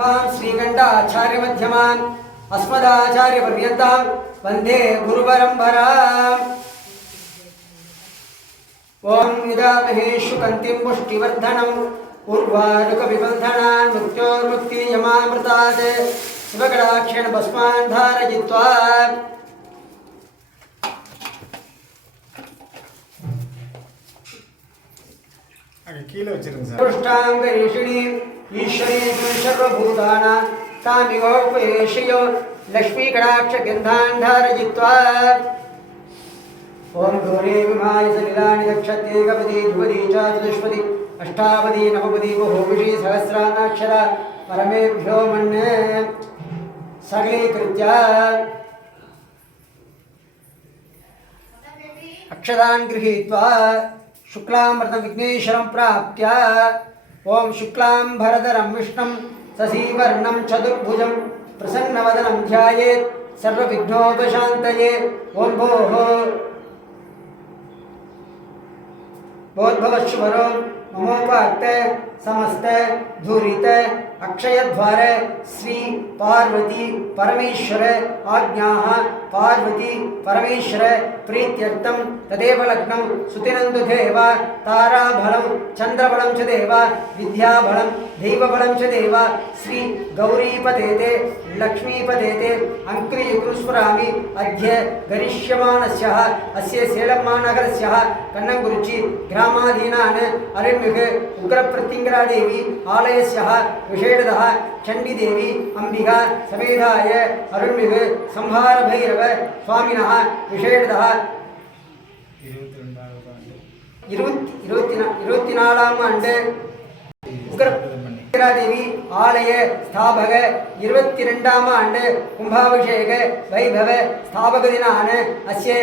मां श्रीकण्ठाचार्यमध्यमान् अस्मदाचार्यपर्यन्तां वन्दे गुरुपरम्पराम् ॐ यदामहेषु कन्तिं पुष्टिवर्धनम् उर्वारुकविबन्धनान् मृत्योर्मुक्तियमामृतात् शिवकटाक्षेण भस्मान् धारयित्वा கீழே வச்சிருங்க சார் துஷ்டாங்க ரிஷினி ஈஸ்வரீ சர்வபூதான தாமிவோபயேஷியோ லக்ஷ்மி கடாட்ச கந்தான் தாரயித்வா ஓம் கௌரே விமாய சலிலானி தக்ஷத்தே கபதி துபதி சாதுஷ்பதி அஷ்டாபதி நவபதி பகோபிஷி சகசிரானாட்சர பரமேபியோ மண்ணே சகலீகிருத்யா அக்ஷரான் கிரகீத்வா शुक्लामृतं विघ्नेश्वरं प्राप्य ॐ शुक्लां भरधरं विष्णुं शशिवर्णं चतुर्भुजं प्रसन्नवदनं ध्यायेत्, सर्वविघ्नोपशान्तये। ॐ भोः। समस्ते, धूरिते, अक्षयद्वारे, श्री पार्वती परमेश्वर। आज्ञाः पार्वती परमेश्वर प्रीत्यर्थं तदेव लग्नं सुतिनंदुदेव देव ताराबलं चन्द्रबलं च देव विद्याबलं दैवबलं च देव लक्ष्मीपदे ते अङ्क्रीकुरुस्वरामि अद्य गरिष्यमाणस्यः अस्य सेलम्मानगरस्यः कण्णङ्कुरुचि ग्रामाधीनान् अरुण्मिகு உக்ரப்பிரத்திங்கராதேவி ஆலயஸ்ய விசேடத சண்டிதேவி அம்பிகா சமேதாய அருள்மிகு சம்ஹார பைரவ சுவாமின விசேடத இருபத்தி இருபத்தி நாலாம் ஆண்டு உக்ர தேவி ஆலய ஸ்தாபக இருபத்தி ரெண்டாம் ஆண்டு கும்பாபிஷேக வைபவ ஸ்தாபக தினான அஸ்ய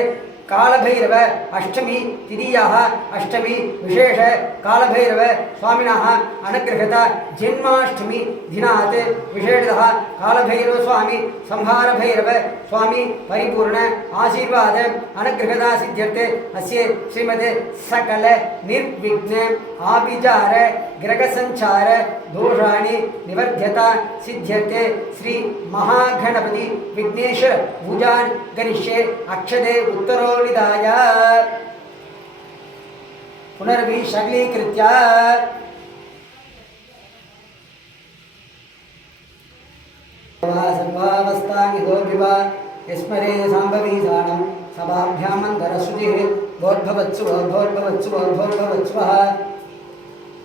காலபைரவ அஷ்டமி திதியாக அஷ்டமி விசேஷ காலபைரவ சுவாமினாக அனுகிரகத ஜென்மாஷ்டமி தினாத் விசேஷத காலபைரவ சுவாமி சம்ஹார பைரவ சுவாமி பரிபூர்ண ஆசீர்வாத அனுகிரகதா சித்தியர்த்தே. அஸ்ய ஸ்ரீமத் சகல நிர்விக்ன ஆபிஜார கிரகசஞ்சார தோஷாணி நிவர்த்தியதா சித்தியர்த்தே. ஸ்ரீ மகாகணபதி விக்னேஷ் பூஜான் கரிஷ்யே. அக்ஷதே உத்தரோ पुनर्वि सगलीकृत्य सर्वावस्थानि गोपिवा यस्मरे साम्भवीसानं सभाभ्यामन्तरश्रुतिः भोद्भवत्सु भोद्भवत्सु भोद्भवत्स्वः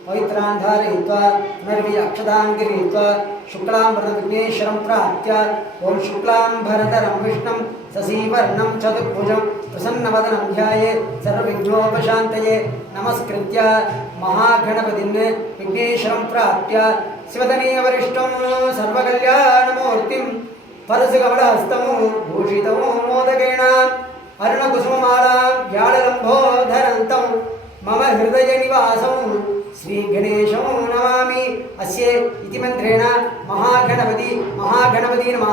पवित्रान् धारयित्वा पुनर्वि अक्षतान् गृहीत्वा शुक्लाम्बरं विघ्नेश्वरं प्राप्य, ॐ शुक्लाम्बरधरं विष्णुं शशिवर्णं चतुर्भुजं ప్రసన్నవదనం ధ్యాయే సర్వవిఘ్నోపశాంతయే నమస్కృత్య మహాగణపతిన్ విఘ్నేశ్వరం ప్రాప్య శివదనీయ వరిష్టం సర్వకళ్యాణమూర్తిం పరసుకమలహస్తము భూషితము మోదకేణ అరుణకుసుమమాలా వ్యాళలంభోధనంతం మమ హృదయ నివాసం శ్రీ గణేశం నమామి అస్యే ఇది మంత్రేణ మహాగణపతి మహాగణపతి నమ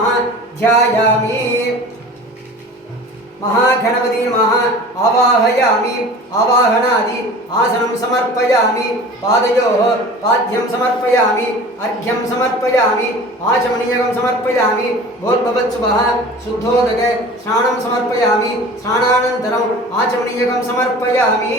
महागणपति महा आवाहयामि, आवाहनादि आसन समर्पयामि, पादयोः पाद्यम समर्पयामि, अर्घ्यं समर्पयामि, आचमनीयकं समर्पयामि भोद्भवत्सुभः शुद्धोदक स्नानं समर्पयामि, स्नानानन्तरम् आचमनीयकं समर्पयामि।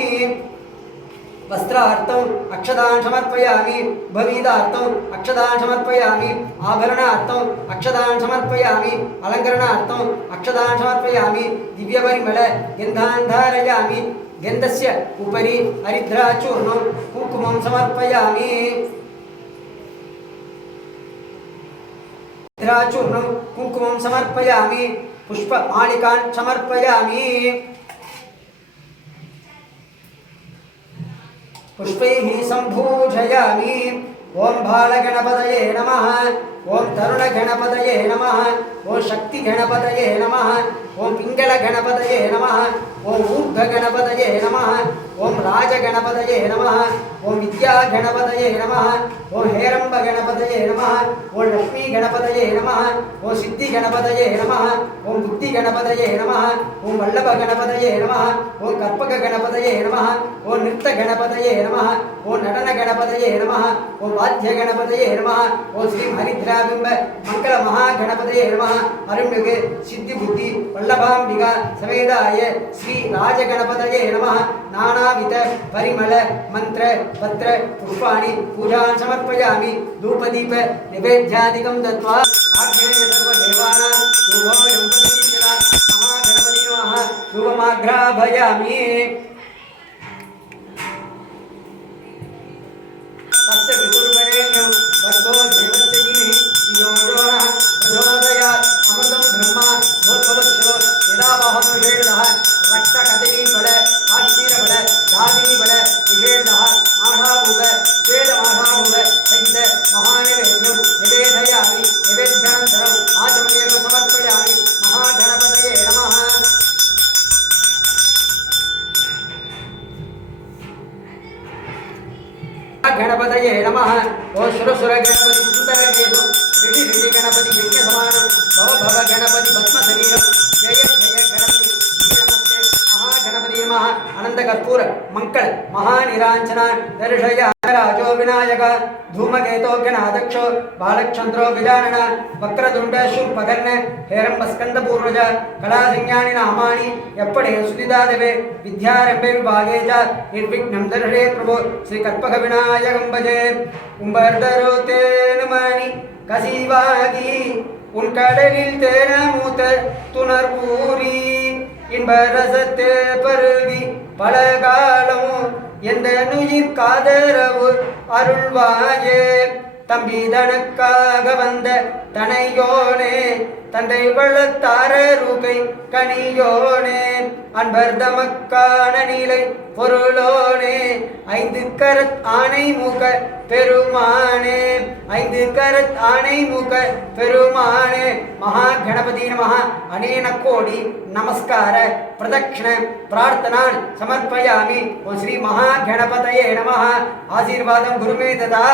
వస్త్రార్థం అక్షదాన్ సమర్పయామి భవీదార్థం అక్షదాన్ సమర్పయామి ఆభరణార్థం అక్షదాన్ సమర్పయామి అలంకరణార్థం అక్షదాన్ సమర్పయామి దివ్యపరిమళ గంధాన్ ధారయామి గంధస్య ఉపరి హరిద్రాచూర్ణం కుంకుమం సమర్పయామి హరిద్రాచూర్ణం కుంకుమం సమర్పయామి పుష్ప పుష్పమాళికాన్ సమర్పయామి पुष्पैः सम्भूषयामि ॐ बालगणपतये नमः ॐ तरुणगणपतये नमः ॐ शक्तिगणपतये नमः ॐ पिङ्गलगणपतये नमः ॐ ऊर्ध्वगणपतये नमः ஓம் ராஜ கணபதயே நம ஓம் வித்யா கணபதயே நம ஓம் ஹேரம்ப கணபதயே நம ஓம் லக்ஷ்மி கணபதயே நம ஓம் சித்தி கணபதயே நம ஓம் புத்தி கணபதயே நம ஓம் வல்லப கணபதயே நம ஓம் கற்பக கணபதயே நம ஓம் நிறுத்த கணபதயே நம ஓம் நடன கணபதயே நம ஓம் வாத்திய கணபதயே நம ஓம் ஸ்ரீ ஹரித்ராபிம்ப மங்கள மகா கணபதயே நம அருள்மிகு சித்தி புத்தி வல்லபாம்பிகா சமேதாய ஸ்ரீ ராஜ நம நானா भावित परिमल, मंत्र, पत्र, पुष्पाणि, पूजान् समर्पयामि। धूपदीप निवेद्यादिकं दत्त्वा आग्नेय सर्वदेवानां धूपं यम्पतिश्चरा महागणपति नमः। तस्य पितुर्वरेण्यं भर्गो देवस्य धीमहि यो प्रचोदयात् अमृतं ब्रह्मा भूत्भवक्षो यदा वाहं विषेणः रक्तकदलीफल, काश्मीरफल दादिनीफल विषेणः आषाभूप श्वेतमाषाभूप सहित महानैवेद्यं निवेदयामि, निवेद्यानन्तरम् आचमनेन समर्पयामि, महागणपतये नमः। गणपतये नमः। ओ सुरसुर गणपति सुन्दर केतु ऋषि ऋषि गणपति यज्ञ समानं भव भव गणपति पद्म शरीरं जय जय गणपति नमस्ते महागणपति नमः। अनन्तकर्पूर मङ्कळ महानिराञ्जना दर्शय, राजो विनायक धूमकेतोघ्यनादक्षो बालक्षन्द्रो गजानन वक्रतुण्ड शूर्पकर्ण हेरम्बस्कन्दपूर्वज कलासंज्ञानि नामानि, यप्पडे सुदिदादवे विद्यारंभे विभागे च, निर्विघ्नं दर्शये प्रभो श्रीकर्पकविनायकं भजे। उम्बर्दरो नमानि कसीवागी उन्कडलिल् तेरा मूत, तुनरपूरी। இன்பரசத்து பருவி பல காலம் எந்த நுயிர் காதரவு அருள்வாயே. தம்பி தனக்காக வந்த தனையோனே தந்தை வளத்தாரருகை கனியோனே அன்பர் தமக்கான நிலை பொருளோனே ஐந்து கரத் ஆணை முக பெருமானே ஐந்து கரத் ஆணை முக பெருமானே. மகா கணபதி நமः அனேன கோடி நமஸ்கார பிரதக்ஷண பிரார்த்தனான் சமர்ப்பயாமி. ஓ ஸ்ரீ மகா கணபதயே நமः ஆசீர்வாதம் குருமே ததா.